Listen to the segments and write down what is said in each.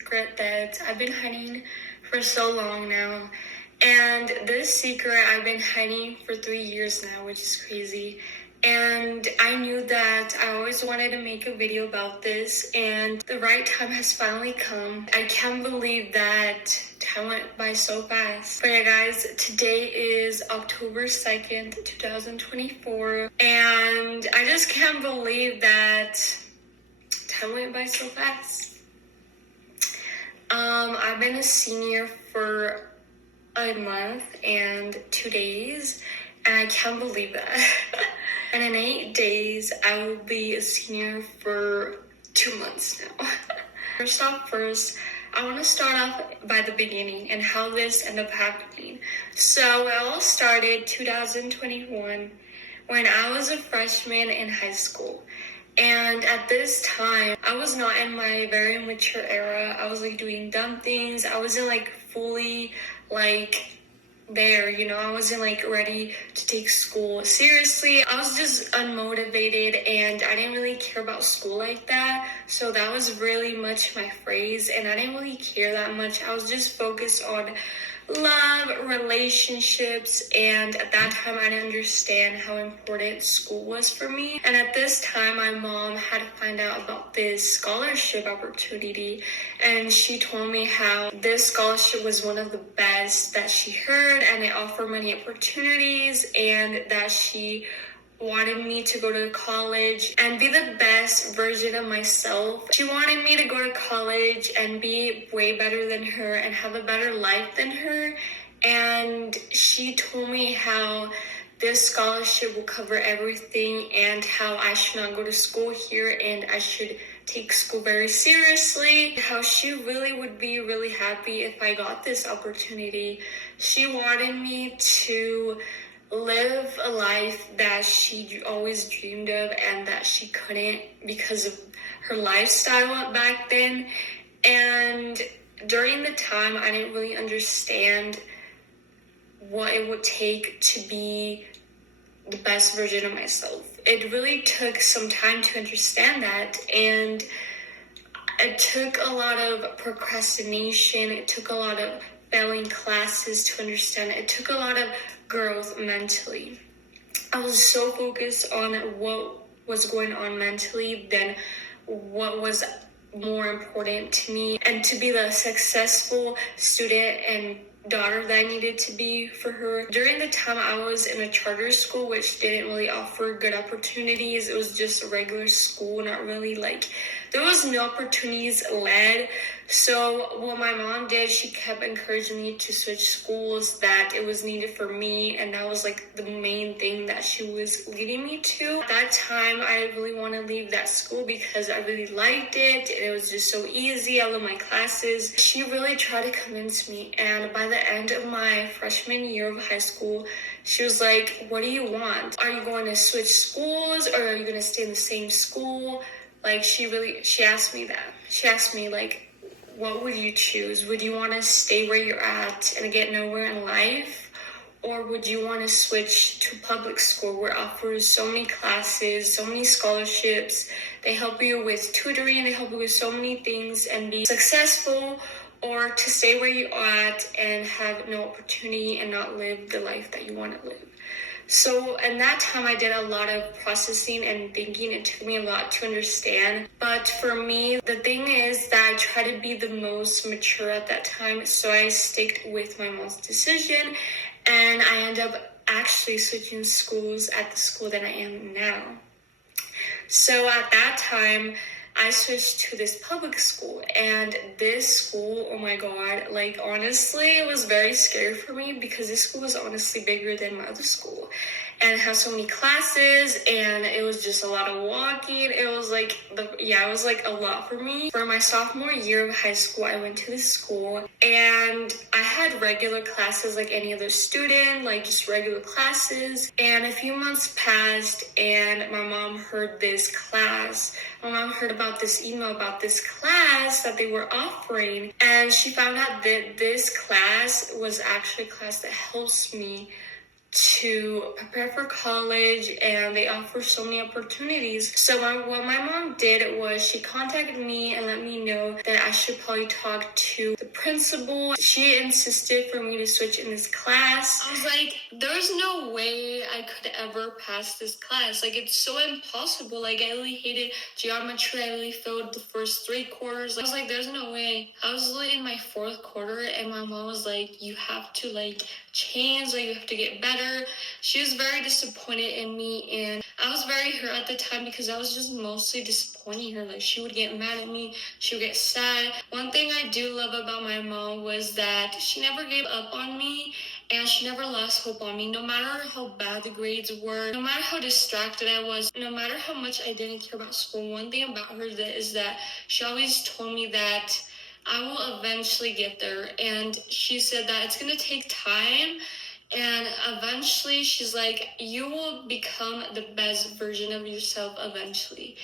secret that I've been hiding for so long now. And this secret I've been hiding for 3 years now, which is crazy. And I knew that I always wanted to make a video about this, and the right time has finally come. I can't believe that time went by so fast. But yeah, guys, today is October 2nd, 2024, and I just can't believe that time went by so fast. I've been a senior for a month and 2 days, and I can't believe that. And in 8 days, I will be a senior for 2 months now. First, I want to start off by the beginning and how this ended up happening. So it all started 2021 when I was a freshman in high school. And at this time, I was not in my very mature era. I was doing dumb things. I wasn't fully there, I wasn't ready to take school seriously. I was just unmotivated and I didn't really care about school like that. So that was really much my phrase, and I didn't really care that much. I was just focused on love, relationships, and at that time I didn't understand how important school was for me. And at this time my mom had to find out about this scholarship opportunity, and she told me how this scholarship was one of the best that she heard, and they offer many opportunities, and that she wanted me to go to college and be the best version of myself. She wanted me to go to college and be way better than her and have a better life than her. And she told me how this scholarship will cover everything and how I should not go to school here and I should take school very seriously. How she really would be really happy if I got this opportunity. She wanted me to live a life that she always dreamed of and that she couldn't because of her lifestyle back then. And during the time, I didn't really understand what it would take to be the best version of myself. It really took some time to understand that, and it took a lot of procrastination. It took a lot of failing classes to understand it. It took a lot of growth mentally. I was so focused on what was going on mentally than what was more important to me, and to be the successful student and daughter that I needed to be for her. During the time I was in a charter school, which didn't really offer good opportunities. It was just a regular school, not really there was no opportunities led. So what my mom did, she kept encouraging me to switch schools, that it was needed for me, and that was the main thing that she was leading me to. At that time, I didn't really want to leave that school because I really liked it, and it was just so easy. I love my classes. She really tried to convince me, and by the end of my freshman year of high school, she was like, what do you want? Are you going to switch schools, or are you going to stay in the same school? She asked me that. She asked me, what would you choose? Would you want to stay where you're at and get nowhere in life? Or would you want to switch to public school, where it offers so many classes, so many scholarships? They help you with tutoring, they help you with so many things and be successful, or to stay where you're at and have no opportunity and not live the life that you want to live. So in that time, I did a lot of processing and thinking. It took me a lot to understand. But for me, the thing is that I try to be the most mature at that time. So I sticked with my mom's decision, and I ended up actually switching schools at the school that I am now. So at that time, I switched to this public school, and this school, oh my god, honestly, it was very scary for me because this school was honestly bigger than my other school, and it has so many classes, and it was just a lot of walking. It was it was a lot for me. For my sophomore year of high school, I went to this school, and I had regular classes like any other student, just regular classes, and a few months passed, and my mom heard this class. My mom heard about this email about this class that they were offering, and she found out that this class was actually a class that helps me to prepare for college, and they offer so many opportunities. So what my mom did was she contacted me and let me know that I should probably talk to the principal. She insisted for me to switch in this class. I was like, there's no way I could ever pass this class. Like, it's so impossible. Like, I really hated geometry. I really failed the first 3 quarters. I was like, there's no way. I was really in my 4th quarter, and my mom was like, you have to like change, like you have to get better. She was very disappointed in me, and I was very hurt at the time because I was just mostly disappointing her. Like, she would get mad at me, she would get sad. One thing I do love about my mom was that she never gave up on me, and she never lost hope on me. No matter how bad the grades were, no matter how distracted I was, no matter how much I didn't care about school, one thing about her is that she always told me that I will eventually get there. And she said that it's going to take time. And eventually, she's like, you will become the best version of yourself eventually.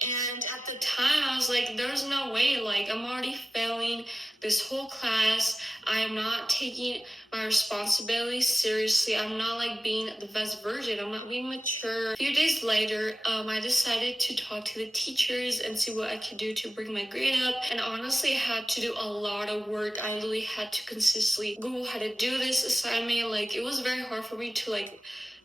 And at the time, I was like, there's no way. Like, I'm already failing this whole class. I am not taking my responsibility seriously. I'm not like being the best version. I'm not being mature. A few days later, I decided to talk to the teachers and see what I could do to bring my grade up. And honestly, I had to do a lot of work. I really had to consistently Google how to do this assignment. Like, it was very hard for me to like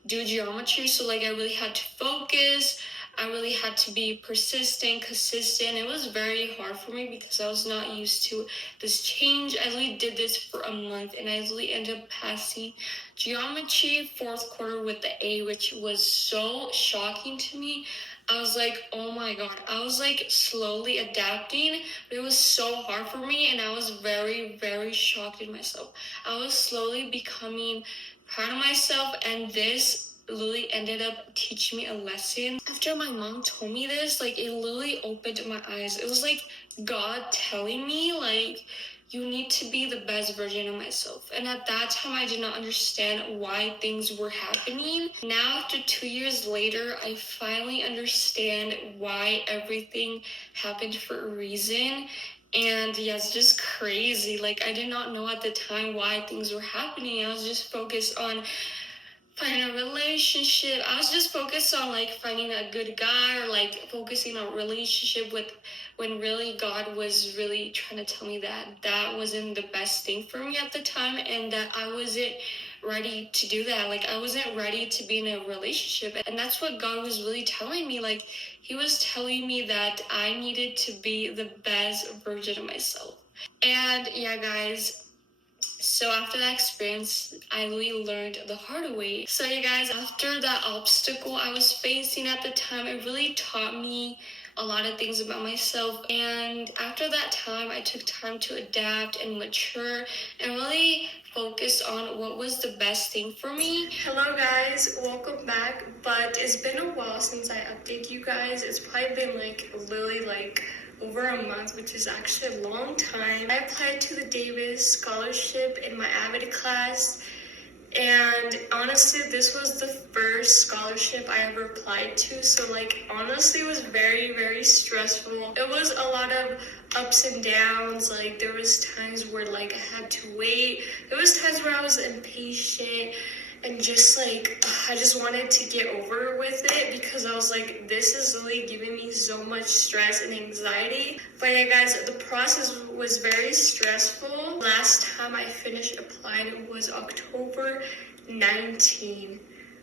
do geometry. So like, I really had to focus. I really had to be persistent, consistent. It was very hard for me because I was not used to this change. I really did this for a month, and I really ended up passing geometry 4th quarter with the A, which was so shocking to me. I was like, oh my god. I was like slowly adapting, but it was so hard for me, and I was very, very shocked in myself. I was slowly becoming proud of myself, and this literally ended up teaching me a lesson. After my mom told me this, like, it literally opened my eyes. It was like God telling me, like, you need to be the best version of myself. And at that time, I did not understand why things were happening. Now, after 2 years later, I finally understand why everything happened for a reason. And yeah, it's just crazy. Like, I did not know at the time why things were happening. I was just focused on finding a relationship. I was just focused on like finding a good guy, or like focusing on relationship with, when really God was really trying to tell me that that wasn't the best thing for me at the time, and that I wasn't ready to do that. Like, I wasn't ready to be in a relationship. And that's what God was really telling me. Like, he was telling me that I needed to be the best version of myself. And yeah, guys, so after that experience, I really learned the hard way. So you guys, after that obstacle I was facing at the time, it really taught me a lot of things about myself. And after that time, I took time to adapt and mature and really focus on what was the best thing for me. Hello guys, welcome back. But it's been a while since I updated you guys. It's probably been like literally like over a month, which is actually a long time. I applied to the Davis scholarship in my Avid class, and honestly, this was the first scholarship I ever applied to. So like, honestly, it was very, very stressful. It was a lot of ups and downs. Like, there was times where like I had to wait. There was times where I was impatient and just like, I just wanted to get over with it because I was like, this is really giving me so much stress and anxiety. But yeah, guys, the process was very stressful. Last time I finished applying was October 19.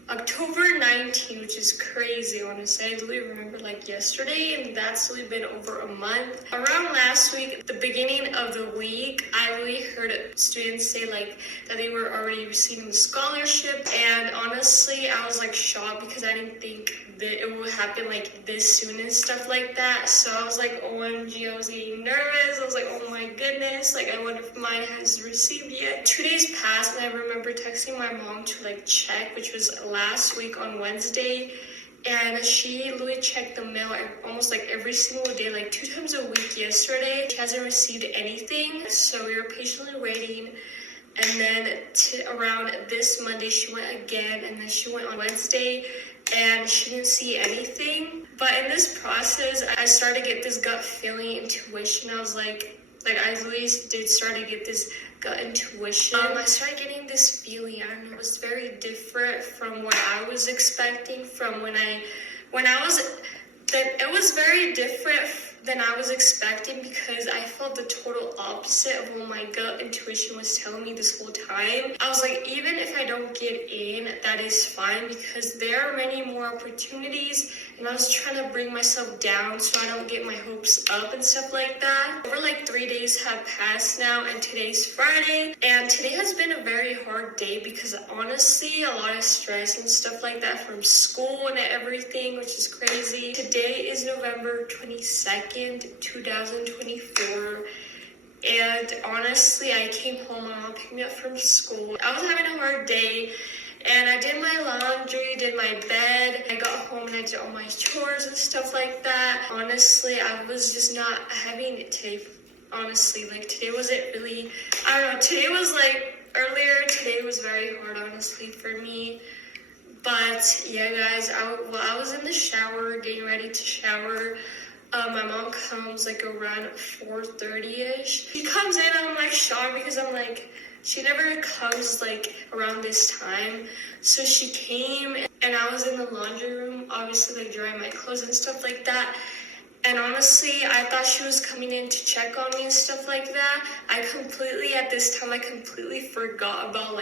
October 19, which is crazy, honestly. I really remember like yesterday, and that's really been over a month. Around last week, the beginning of the week, I really heard students say like that they were already receiving the scholarship, and honestly, I was like shocked because I didn't think that it would happen like this soon and stuff like that. So I was like, OMG, I was getting nervous. I was like, oh my goodness, like I wonder if mine has received yet. 2 days passed, and I remember texting my mom to like check, which was last week on Wednesday, and she literally checked the mail almost like every single day, like 2 times a week yesterday. She hasn't received anything, so we were patiently waiting. And then around this Monday, she went again, and then she went on Wednesday, and she didn't see anything. But in this process, I started to get this gut feeling, intuition. I was like, Like, I literally did start to get this gut intuition. I started getting this feeling, and it was very different from what I was expecting from when I was, that it was very different than I was expecting, because I felt the total opposite of what my gut intuition was telling me this whole time. I was like, even if I don't get in, that is fine, because there are many more opportunities, and I was trying to bring myself down so I don't get my hopes up and stuff like that. Over like 3 days have passed now, and today's Friday, and today has been a very hard day because honestly, a lot of stress and stuff like that from school and everything, which is crazy. Today is November 22nd. 2024, and honestly, I came home, my mom picked me up from school. I was having a hard day, and I did my laundry, did my bed. I got home and I did all my chores and stuff like that. Honestly, I was just not having it today. Honestly, like, today wasn't really, I don't know, today was like, earlier today was very hard, honestly, for me. But yeah, guys, I was in the shower, getting ready to shower. My mom comes like around 4:30ish. She comes in and I'm like shocked, because I'm like, she never comes like around this time. So she came, and I was in the laundry room, obviously like drying my clothes and stuff like that. And honestly, I thought she was coming in to check on me and stuff like that. At this time, I completely forgot about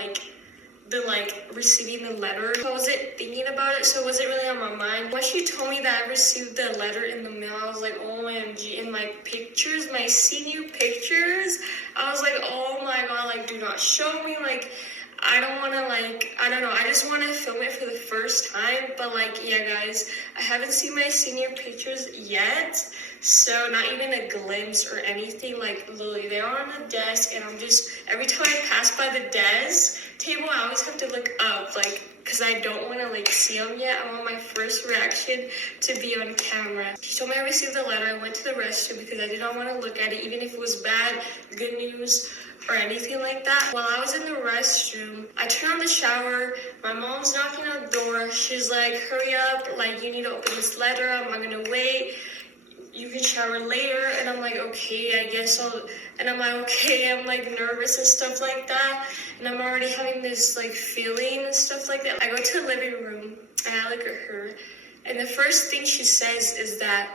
receiving the letter. I wasn't thinking about it, so it wasn't really on my mind. When she told me that I received the letter in the mail, I was like, OMG. In my pictures, my senior pictures, I was like, oh my god, like, do not show me, like, I don't want to, like, I don't know, I just want to film it for the first time. But like, yeah, guys, I haven't seen my senior pictures yet, so not even a glimpse or anything. Like, literally, they're on the desk, and I'm just, every time I pass by the desk table, I always have to look up, like, because I don't want to, like, see them yet. I want my first reaction to be on camera. She told me I received the letter. I went to the restroom because I did not want to look at it, even if it was bad, good news, or anything like that. While I was in the restroom, I turned on the shower. My mom's knocking on the door. She's like, hurry up, like, you need to open this letter. I'm not gonna wait. You can shower later. And I'm like, okay, I guess I'll, and I'm like, okay, I'm like nervous and stuff like that, and I'm already having this like feeling and stuff like that. I go to the living room and I look at her, and the first thing she says is that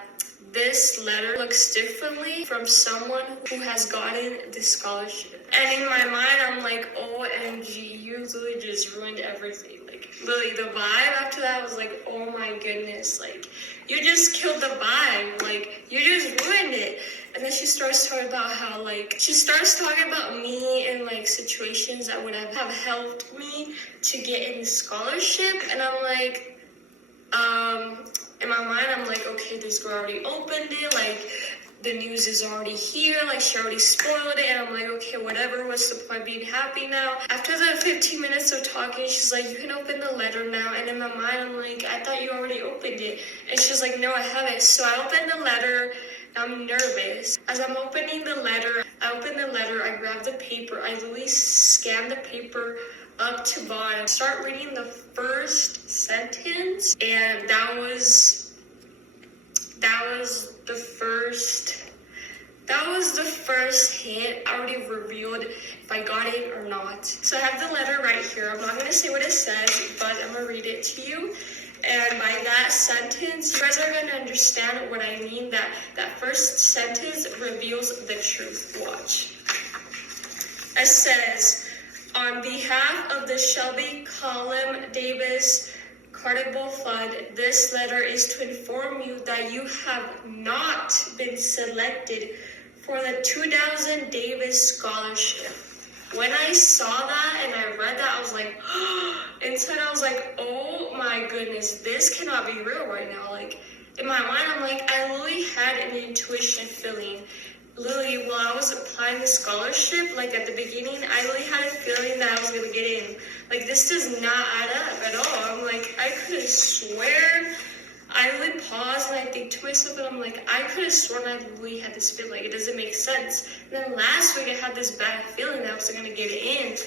this letter looks differently from someone who has gotten the scholarship. And in my mind, I'm like, OMG, you literally just ruined everything. Like, literally, the vibe after that was like, oh my goodness, like, you just killed the vibe. Like, you just ruined it. And then she starts talking about how, like, she starts talking about me and, like, situations that would have helped me to get in the scholarship. And I'm like, in my mind, I'm like, okay, this girl already opened it, like, the news is already here, like, she already spoiled it, and I'm like, okay, whatever, what's the point being happy now? After the 15 minutes of talking, she's like, you can open the letter now, and in my mind, I'm like, I thought you already opened it, and she's like, no, I haven't. So I opened the letter. I'm nervous. As I'm opening the letter, I grab the paper, I literally scan the paper up to bottom, start reading the first sentence, and that was the first hint. I already revealed if I got in or not. So I have the letter right here. I'm not going to say what it says, but I'm going to read it to you. And by that sentence, you guys are going to understand what I mean. That first sentence reveals the truth. Watch. It says, on behalf of the Shelby Column Davis Cartable Fund, this letter is to inform you that you have not been selected for the 2000 Davis Scholarship. When I saw that and I read that, I was like, inside I was like, oh my goodness, this cannot be real right now. Like, in my mind, I'm like, I literally had an intuition feeling. Literally, while I was applying the scholarship, like at the beginning, I literally had a feeling that I was going to get in. Like, this does not add up at all. I'm like, I could have sworn. I really paused and I think to myself, and I'm like, I could have sworn I really had this feeling. Like, it doesn't make sense. And then last week, I had this bad feeling that I was going to get in.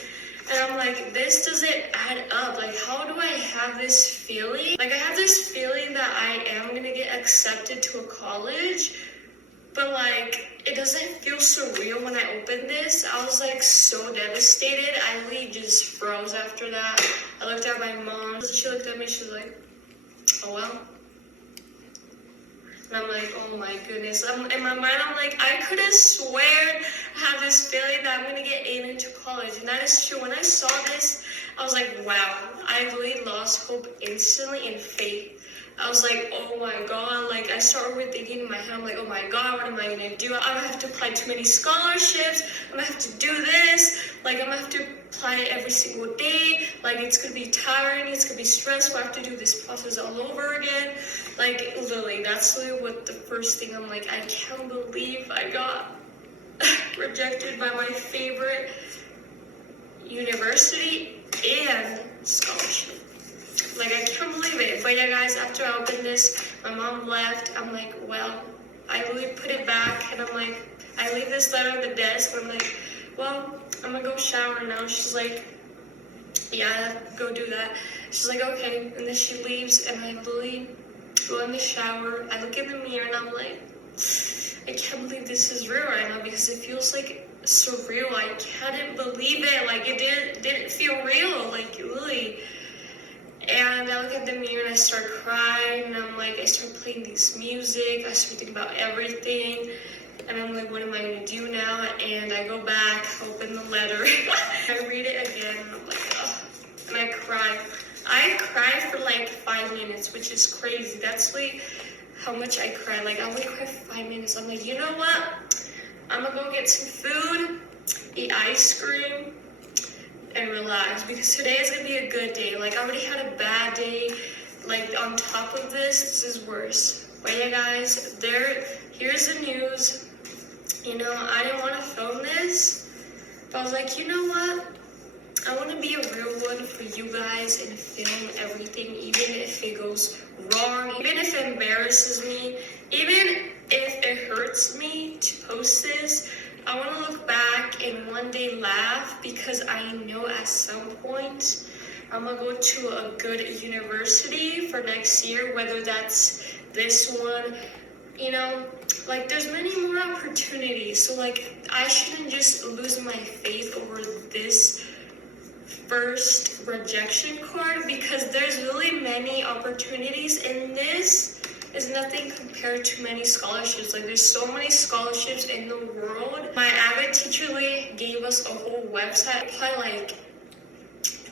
And I'm like, this doesn't add up. Like, how do I have this feeling? Like, I have this feeling that I am going to get accepted to a college, but like, it doesn't feel surreal when I opened this. I was like so devastated. I really just froze after that. I looked at my mom. She looked at me. She was like, oh well. And I'm like, oh my goodness. In my mind, I'm like, I could have sworn I have this feeling that I'm going to get into college. And that is true. When I saw this, I was like, wow. I really lost hope instantly and faith. I was like, oh my God. Like, I started overthinking in my head. I'm like, oh my God, what am I going to do? I'm going to have to apply too many scholarships. I'm going to have to do this. Like, I'm going to have to apply it every single day. Like, it's going to be tiring. It's going to be stressful. I have to do this process all over again. Like, literally, that's literally what the first thing I'm like, I can't believe I got rejected by my favorite university and scholarship. Like, I can't believe it. But yeah, guys, after I opened this, my mom left. I'm like, well, I really put it back. And I'm like, I leave this letter on the desk. I'm like, well, I'm going to go shower now. She's like, yeah, go do that. She's like, okay. And then she leaves, and I literally go in the shower. I look in the mirror, and I'm like, I can't believe this is real right now because it feels like surreal. I couldn't believe it. Like, it didn't feel real. Like, really. And I look at the mirror and I start crying, and I'm like, I start playing this music, I start thinking about everything, and I'm like, what am I going to do now? And I go back, open the letter, I read it again, and I'm like, oh, and I cry. I cry for like 5 minutes, which is crazy. That's like how much I cry. Like, I only cry for 5 minutes. I'm like, you know what? I'm going to go get some food, eat ice cream, and relax, because today is going to be a good day. Like, I already had a bad day. Like, on top of this is worse. But yeah, guys, here's the news. You know, I didn't want to film this, but I was like, you know what? I want to be a real one for you guys and film everything, even if it goes wrong, even if it embarrasses me, even if it hurts me to post this. I want to look back and one day laugh, because I know at some point I'm going to go to a good university for next year, whether that's this one, you know, like, there's many more opportunities. So, like, I shouldn't just lose my faith over this first rejection card, because there's really many opportunities, and this is nothing compared to many scholarships. Like, there's so many scholarships in the world. My Avid teacher gave us a whole website, probably like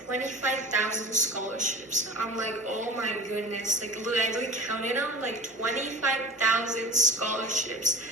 25,000 scholarships. I'm like, oh my goodness. Like, look, I really counted them, like 25,000 scholarships.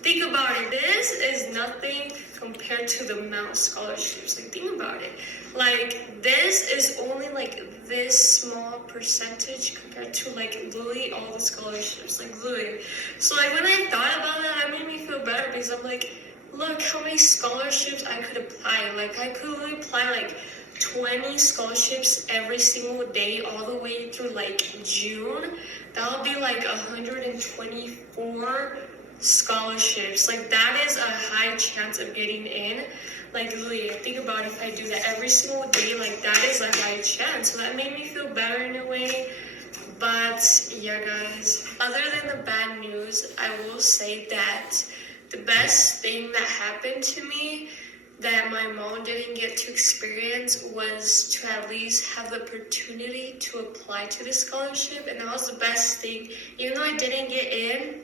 Think about it. This is nothing compared to the amount of scholarships. Like, think about it. Like, this is only like this small percentage compared to like literally all the scholarships. Like, literally. So, like, when I thought about that, that made me feel better, because I'm like, look how many scholarships I could apply. Like, I could really apply like 20 scholarships every single day all the way through like June. That would be like 124 scholarships. Like, that is a high chance of getting in. Like, really, think about if I do that every single day, like, that is a high chance. So that made me feel better in a way. But yeah, guys, other than the bad news, I will say that the best thing that happened to me that my mom didn't get to experience was to at least have the opportunity to apply to the scholarship. And that was the best thing. Even though I didn't get in,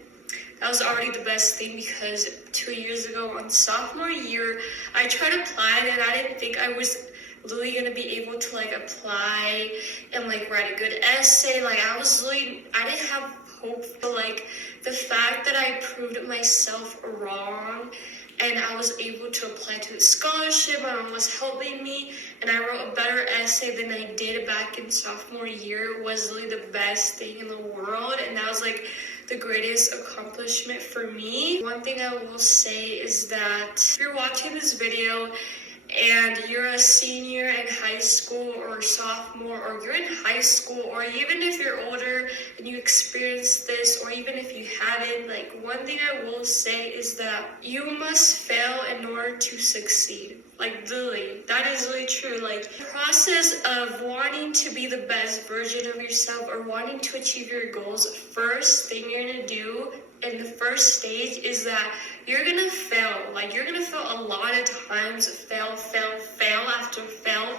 that was already the best thing, because 2 years ago on sophomore year, I tried to apply and I didn't think I was literally going to be able to like apply and like write a good essay. Like, I didn't have hope. But like, the fact that I proved myself wrong and I was able to apply to the scholarship, my mom was helping me, and I wrote a better essay than I did back in sophomore year, was really the best thing in the world. And that was like the greatest accomplishment for me. One thing I will say is that if you're watching this video and you're a senior in high school or sophomore, or you're in high school, or even if you're older and you experienced this, or even if you haven't, like, one thing I will say is that you must fail in order to succeed. Like, literally, that is really true. Like, the process of wanting to be the best version of yourself or wanting to achieve your goals, first thing you're gonna do in the first stage is that you're gonna fail. Like, you're gonna fail a lot of times, fail after fail.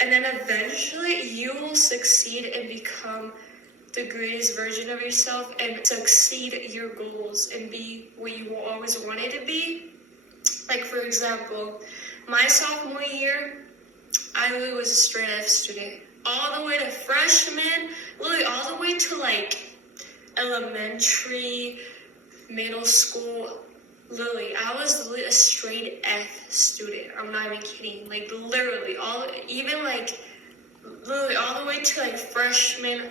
And then eventually you will succeed and become the greatest version of yourself and succeed your goals and be what you always wanted to be. Like, for example, my sophomore year, I literally was a straight F student. All the way to freshman, literally all the way to like elementary, middle school. Literally, I was literally a straight F student. I'm not even kidding. Like, literally, literally all the way to like freshman,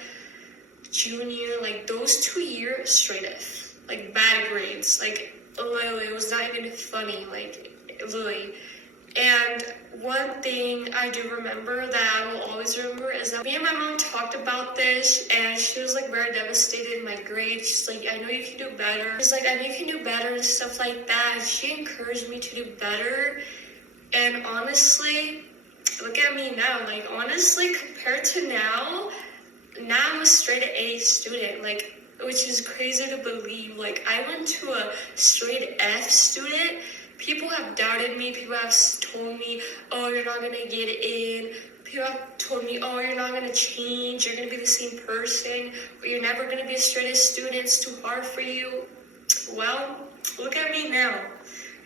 junior, like those 2 years, straight F. Like, bad grades. Like, literally, it was not even funny. Like, literally. And one thing I do remember that I will always remember is that me and my mom talked about this, and she was like very devastated in my grades. She's like, I know you can do better. She's like, I know you can do better and stuff like that. And she encouraged me to do better. And honestly, look at me now. Like, honestly, compared to now I'm a straight A student. Like, which is crazy to believe. Like, I went to a straight F student. People have doubted me. People have told me, oh, you're not going to get in. People have told me, oh, you're not going to change. You're going to be the same person. Or you're never going to be a straight A student. It's too hard for you. Well, look at me now.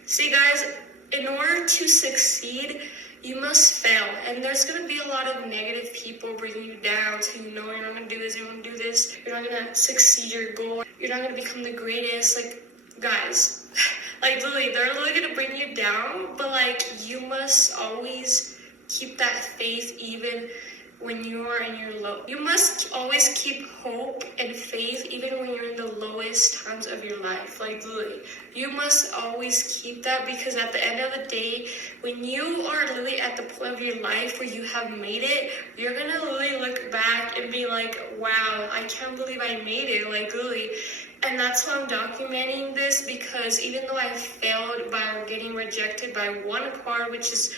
See, guys, in order to succeed, you must fail. And there's going to be a lot of negative people bringing you down, saying, no, you're not going to do this, you're not going to do this. You're not going to succeed your goal. You're not going to become the greatest. Like, guys, like, literally, they're literally going to bring you down, but, like, you must always keep that faith even when you are in your low. You must always keep hope and faith even when you're in the lowest times of your life. Like, literally, you must always keep that, because at the end of the day, when you are literally at the point of your life where you have made it, you're going to literally look back and be like, wow, I can't believe I made it. Like, literally. And that's why I'm documenting this, because even though I failed by getting rejected by one car, which is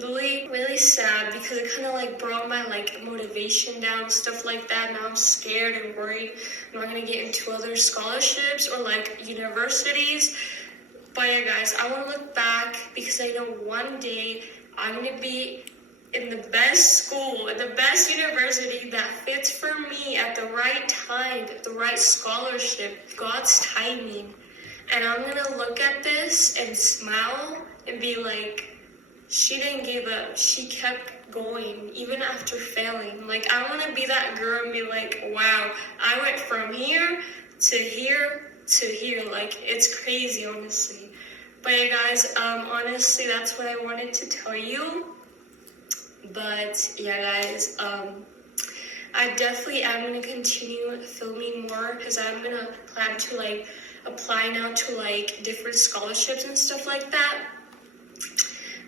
really, really sad, because it kind of like brought my like motivation down and stuff like that. Now I'm scared and worried I'm not going to get into other scholarships or like universities. But yeah, guys, I want to look back, because I know one day I'm going to be in the best school, in the best university that fits for me at the right time, the right scholarship, God's timing. And I'm going to look at this and smile and be like, she didn't give up. She kept going, even after failing. Like, I want to be that girl and be like, wow, I went from here to here to here. Like, it's crazy, honestly. But yeah, guys, honestly, that's what I wanted to tell you. But yeah, guys, I definitely am going to continue filming more, because I'm going to plan to like apply now to like different scholarships and stuff like that.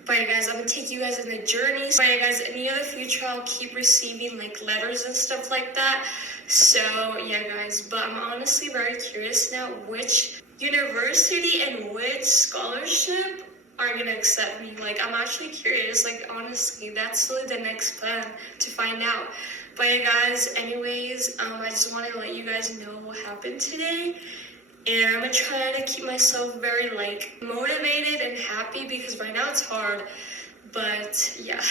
But yeah, guys, I'm going to take you guys on the journey. But yeah, guys, in the other future, I'll keep receiving like letters and stuff like that. So yeah, guys, but I'm honestly very curious now which university and which scholarship are gonna accept me. Like, I'm actually curious. Like, honestly, that's really the next plan to find out. But yeah, guys, anyways, I just want to let you guys know what happened today. And I'm gonna try to keep myself very like motivated and happy, because right now it's hard. But yeah.